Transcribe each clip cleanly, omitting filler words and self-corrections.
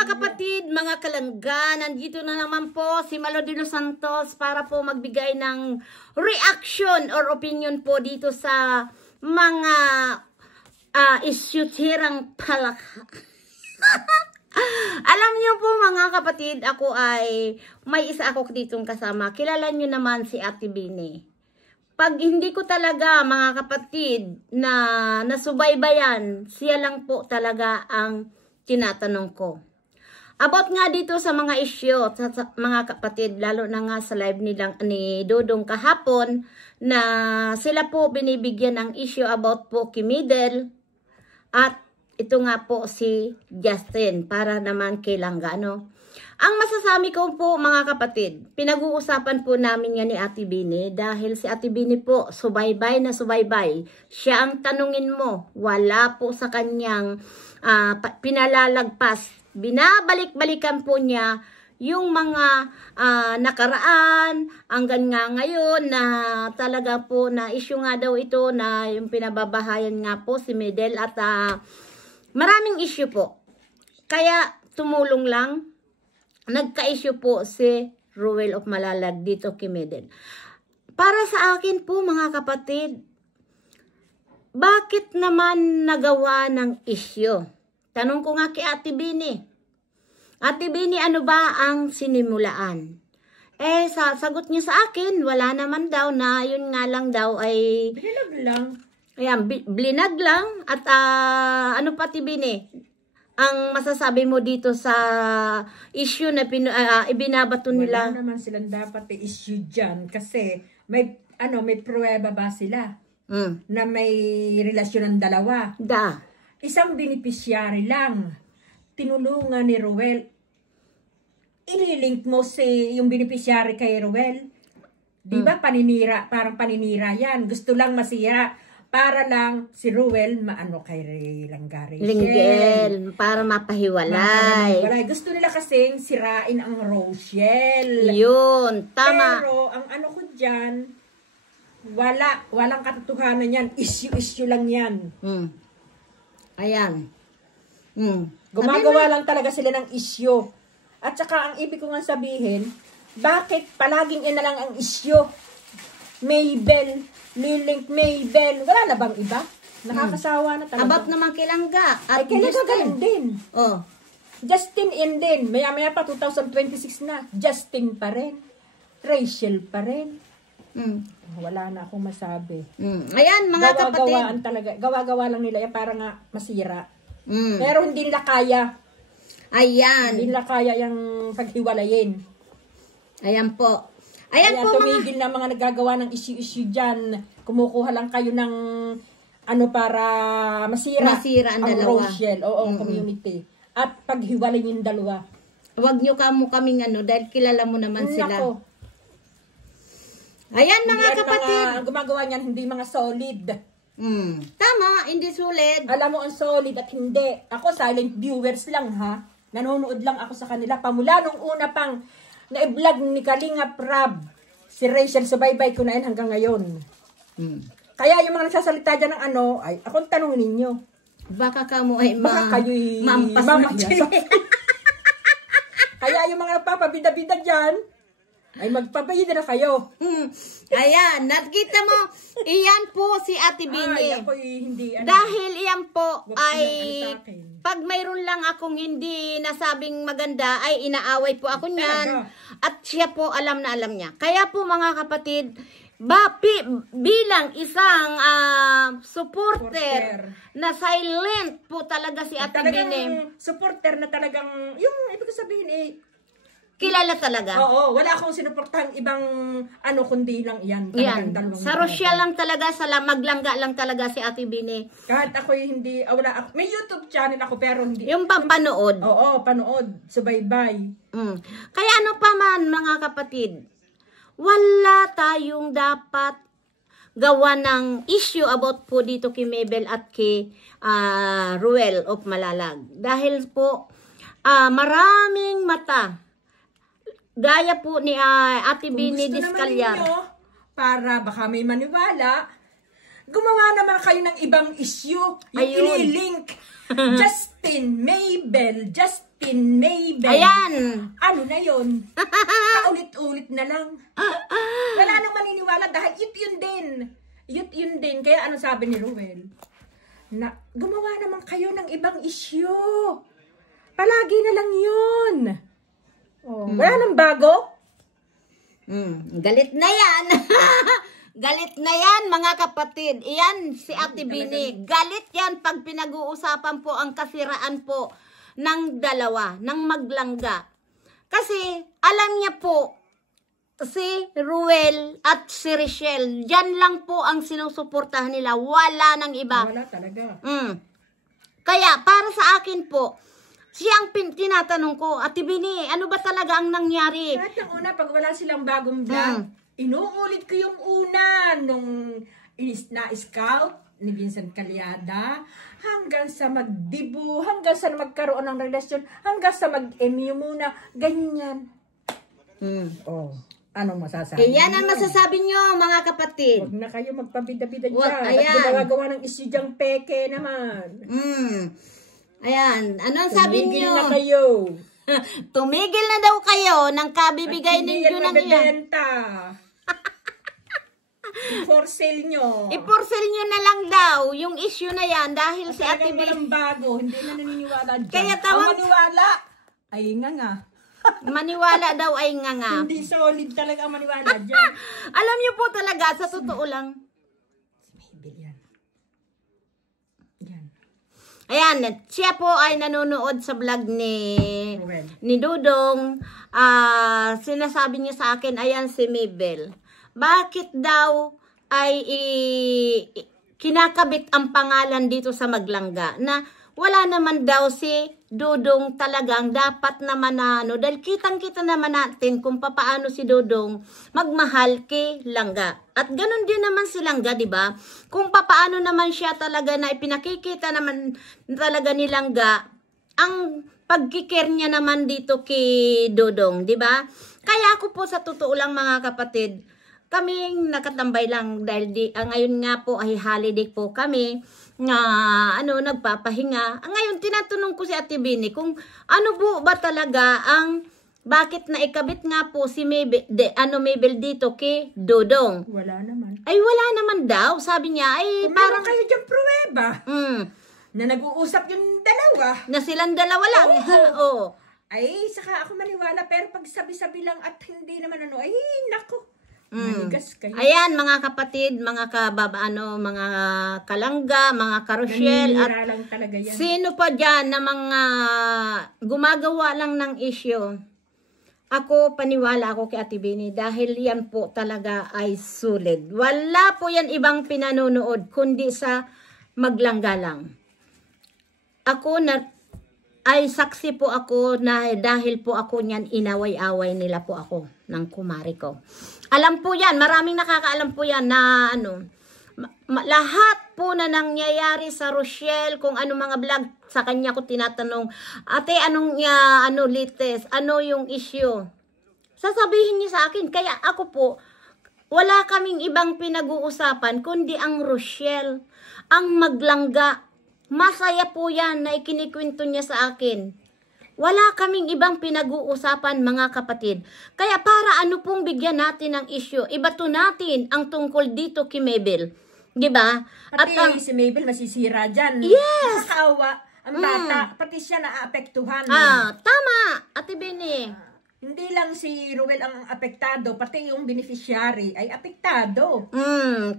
mga kapatid, mga kalangga, nandito na naman po si Malo de los Santos para po magbigay ng reaction or opinion po dito sa mga isyutirang palaka. Alam niyo po mga kapatid, ako ay may isa ako ditong kasama. Kilala niyo naman si Ate Bini. Pag hindi ko talaga mga kapatid na nasubaybayan, siya lang po talaga ang tinatanong ko. About nga dito sa mga isyu, sa mga kapatid, lalo na nga sa live nilang ni Dodong kahapon, na sila po binibigyan ng issue about po kay Middle, at ito nga po si Justin, para naman kay Langgano. Ang masasabi ko po mga kapatid, pinag-uusapan po namin yan ni Ate Bini dahil si Ate Bini po, subaybay na subaybay. Siya ang tanungin mo, wala po sa kanyang pinalalagpas. Binabalik-balikan po niya yung mga nakaraan hanggang nga ngayon na talaga po na issue nga daw ito na yung pinababahayan nga po si Middle at maraming issue po. Kaya tumulong lang. Nagka-issue po si Ruel of Malalag dito kay Middle. Para sa akin po mga kapatid, bakit naman nagawa ng issue? Tanong ko nga kay Ate Bini. Ate Bini, ano ba ang sinimulaan? Sagot niya sa akin, wala naman daw na yun nga lang daw ay... Blinag lang. Ayan, blinag lang. At ano pa Ate Bini? Ang masasabi mo dito sa issue na ibinabato nila? Wala naman silang dapat i-issue dyan kasi may pruweba ba sila na may relasyon ng dalawa? Isang beneficiary lang. Tinulungan ni Ruel. Ililink mo yung beneficiary kay Ruel. Di ba paninira, parang paninira yan. Gusto lang masira. Para lang si Ruel maano kay Linggel, para mapahiwalay. Gusto nila kasing sirain ang Rochelle. Yun, tama. Pero ang ano ko dyan, walang katotohanan yan. Issue lang yan. Ayan. Gumagawa lang talaga sila ng issue. At saka ang ibig ko nga sabihin, bakit palaging ina lang ang issue? Mabel, Lilink, Mabel, wala na bang iba? Nakakasawa na talaga. About naman kay Langga. At kay Langga ganun din. Oh. Justin in din. Maya-maya pa 2026 na. Justin pa rin. Rachel pa rin. Wala na akong masabi. Ayan mga kapatid. Gawa-gawaan talaga. Gawa-gawa lang nila yan para nga masira. Pero hindi nila kaya. Ayan. Hindi nila kaya yung paghiwalayin. Ayan po. Ayan po tumigil na mga nagagawa ng issue dyan. Kumukuha lang kayo ng para masira ang dalawa. Rochelle, community. At paghiwalay yung dalawa. Huwag nyo kaming dahil kilala mo naman sila. Nako. Ayan mga kapatid. Ang gumagawa niyan, hindi mga solid. Tama, hindi solid. Alam mo ang solid at hindi. Ako silent viewers lang ha. Nanonood lang ako sa kanila. Pamula nung una pang na-vlog ni Kalinga Prab, si Rachel, subaybay ko na yan hanggang ngayon. Kaya yung mga nagsasalita dyan ng ay akong tanongin ninyo. Baka kamo ay kayo'y mampas na dyan. Kaya yung mga nagpapabida-bida dyan, ay magpapabida na kayo. Ayan, nakita mo, iyan po si Ate Bini. Hindi, dahil iyan po ay, pag mayroon lang akong hindi nasabing maganda, ay inaaway po ako niyan. At siya po alam na alam niya. Kaya po mga kapatid, bilang isang supporter na silent po talaga si Ate Bini. Supporter na talagang, yung ibig sabihin kilala talaga. Oo, wala akong sinuportahan ibang kundi lang yan. Sa Rochelle lang talaga, maglangga lang talaga si Ate Bini. Kahit ako hindi, may YouTube channel ako pero hindi. Yung pampanood. Oo, panood. Subaybay. Kaya ano pa man mga kapatid, wala tayong dapat gawa ng issue about po dito kay Mabel at kay Ruel of Malalag. Dahil po, maraming mata. Gaya po ni Ate Bini Discalyar. Para baka may maniwala, gumawa naman kayo ng ibang issue. Yung ililink. Justin, Mabel, Justin. Justin, Mabel. Ayan. Ano na yun? Paulit-ulit na lang. Wala nang maniniwala dahil yun din. Kaya ano sabi ni Ruel? Na gumawa naman kayo ng ibang issue. Palagi na lang yun. Oh, wala nang bago? Galit na yan. Galit na yan, mga kapatid. Iyan, si Ate Bini. Galit yan pag pinag-uusapan po ang kasiraan po ng dalawa, ng maglangga. Kasi, alam niya po, si Ruel at si Richelle, dyan lang po ang sinusuportahan nila. Wala nang iba. Wala talaga. Kaya, para sa akin po, siya ang tinatanong ko, Ate Bini, ano ba talaga ang nangyari? Kahit ng una, pag wala silang bagong vlog, inuulit ko yung una nung na-scout ni Vincent Calyada, hanggang sa magdibu, hanggang sa magkaroon ng relasyon, hanggang sa mag-MU muna, ganyan. Oh, anong masasabi? Yan ang masasabi nyo, mga kapatid. Huwag na kayo magpabida-bida dyan. Ayan. At gumagawa ng issue dyang peke naman. Ayan, ano ang sabi Tumigil nyo? na kayo. Tumigil na daw kayo ng kabibigay ninyo ng ilan. Mabibenta. For sale nyo. I-for sale nyo na lang daw yung issue na yan dahil si Ate Bini. Walang bago, hindi na naniniwala dyan. Kaya tawag... maniwala, ay nga. Maniwala daw ay nga. Hindi solid talaga ang maniwala dyan. Alam niyo po talaga, sa totoo lang. Yan. Ayan, siya po ay nanonood sa vlog ni Dudong. Sinasabi niya sa akin, ayan si Mabel. Bakit daw ay kinakabit ang pangalan dito sa maglangga na wala naman daw si Dudong talagang dapat naman na ano, dahil kitang-kita naman natin kung paano si Dudong magmahal kay Langga. At ganun din naman si Langga, di ba? Kung paano naman siya talaga na ipinakikita naman talaga ni Langga ang pagkikir niya naman dito kay Dudong, di ba? Kaya ako po sa totoo lang, mga kapatid, kaming nakatambay lang dahil ngayon nga po ay holiday po kami nga nagpapahinga. Ngayon tinatanong ko si Ate Bini kung ano po ba talaga ang bakit naikabit nga po si Mabel dito kay Dudong. Wala naman. Ay wala naman daw, sabi niya ay parang kayo dyan pruweba. Na nag-uusap yung dalawa. Na silang dalawa lang. Oo. Ay saka ako maniwala pero pag sabi-sabi lang at hindi naman ay nako. Kayo. Ayan, mga kapatid, mga mga kalangga, mga karosyel, at lang talaga yan. Sino pa dyan na mga gumagawa lang ng issue. Ako, paniwala ako kay Ate Bini dahil yan po talaga ay sulit. Wala po yan ibang pinanonood kundi sa maglangga lang. Ako ay saksi po ako na dahil po ako niyan inaway-away nila po ako ng kumari ko. Alam po yan, maraming nakakaalam po yan na lahat po na nangyayari sa Rochelle, kung ano mga vlog, sa kanya ko tinatanong, ate, anong latest, ano yung issue? Sasabihin niya sa akin, kaya ako po, wala kaming ibang pinag-uusapan, kundi ang Rochelle, ang maglangga. Masaya po yan na ikinikwento niya sa akin. Wala kaming ibang pinag-uusapan, mga kapatid. Kaya para ano pong bigyan natin ng issue, ibato natin ang tungkol dito kay Mabel. Diba? Pati si Mabel masisira dyan. Yes! Nakakaawa ang bata. Pati siya naapektuhan. Tama, Ate Bini. Hindi lang si Ruel ang apektado, pati yung beneficiary ay apektado.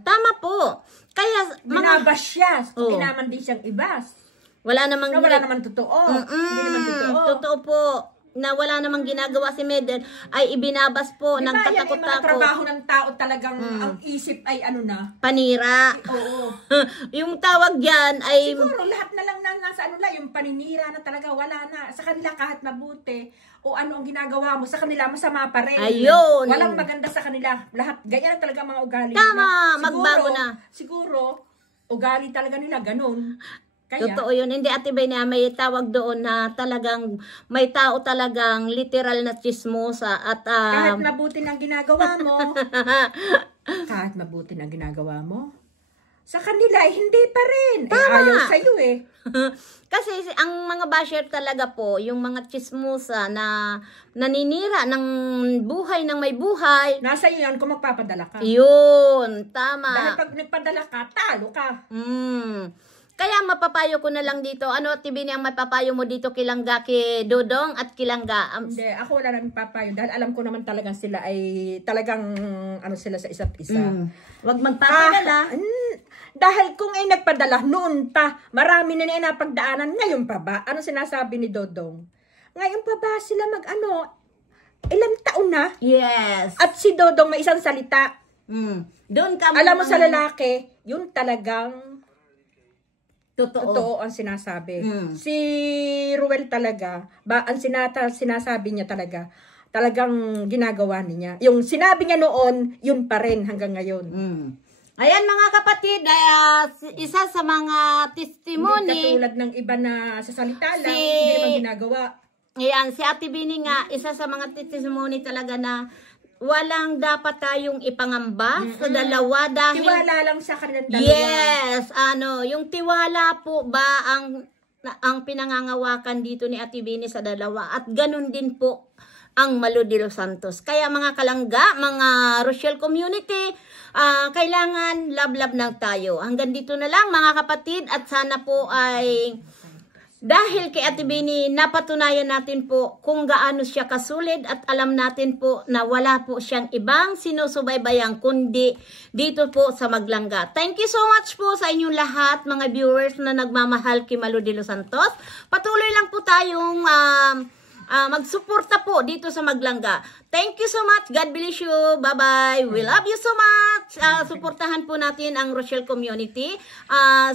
Tama po. Kaya binabas siya. Tinaman din siyang ibas. Wala naman totoo. Hindi naman totoo. Totoo po. Na wala namang ginagawa si Mabel ay ibinabas po ng katakot-takot. Yan mga trabaho ng tao talagang ang isip ay panira. Oo. Yung tawag diyan ay siguro lahat na lang nasa yung paninira na talaga wala na. Sa kanila kahit mabuti o ano ang ginagawa mo, sa kanila masama pa rin. Ayun. Walang maganda sa kanila. Lahat ganyan talaga mga ugali. Tama, magbago na. Siguro ugali talaga nila ganun. Kaya, totoo yun. Hindi, Ate Bini, may tawag doon na talagang may tao talagang literal na chismosa at kahit mabuti ng ginagawa mo, Sa kanila, hindi pa rin. Tama. Ayaw sa'yo eh. Kasi ang mga basher talaga po, yung mga chismosa na naninira ng buhay ng may buhay. Nasa iyo yan kung magpapadala ka. Yun, tama. Dahil pag nagpadala ka, talo ka. Kaya mapapayo ko na lang dito. Ano, Tibini, ang mapapayo mo dito kilangga kay Dodong at kilangga? Hindi, ako wala nang papayo. Dahil alam ko naman talagang sila ay talagang ano sila sa isa't isa. Wag magpapadala. Dahil kung ay nagpadala noon pa, marami na napagdaanan. Ngayon pa ba? Ano sinasabi ni Dodong? Ngayon pa ba sila ilang taon na? Yes. At si Dodong may isang salita. Doon ka alam mo sa lalaki, yun talagang totoo ang sinasabi. Si Ruel talaga, ang sinasabi niya talagang ginagawa niya. Yung sinabi niya noon, yun pa rin hanggang ngayon. Ayan mga kapatid, isa sa mga testimony. Hindi katulad ng iba na sa salita lang, hindi naman ginagawa. Ayan, si Ate Bini nga, isa sa mga testimony talaga na walang dapat tayong ipangamba sa dalawa dahil tiwala lang sa kanilang dalawa. Yes, yung tiwala po ba ang pinangangawakan dito ni Ate Bini sa dalawa at ganun din po ang Malo de los Santos. Kaya mga kalangga, mga Rochelle community, kailangan love lang tayo. Hanggang dito na lang mga kapatid at sana po ay dahil kay Ate Bini, napatunayan natin po kung gaano siya kasulid at alam natin po na wala po siyang ibang sinusubaybayang kundi dito po sa Maglangga. Thank you so much po sa inyong lahat mga viewers na nagmamahal kay Malo de los Santos. Patuloy lang po tayong magsuporta po dito sa Maglangga. Thank you so much. God bless you. Bye-bye. We love you so much. Suportahan po natin ang Rochelle community.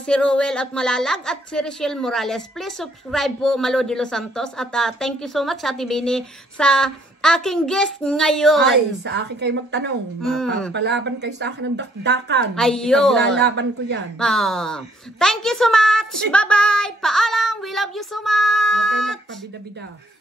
Si Rowel at Malalag at si Rochelle Morales. Please subscribe po Malo de los Santos. At thank you so much Ate Bini sa aking guest ngayon. Ay, sa akin kayo magtanong. Mapapalaban kayo sa akin ng dakdakan. Ayun. Ipaglalaban ko yan. Thank you so much. Bye-bye. Paalam. We love you so much. Okay, magpabida-bida.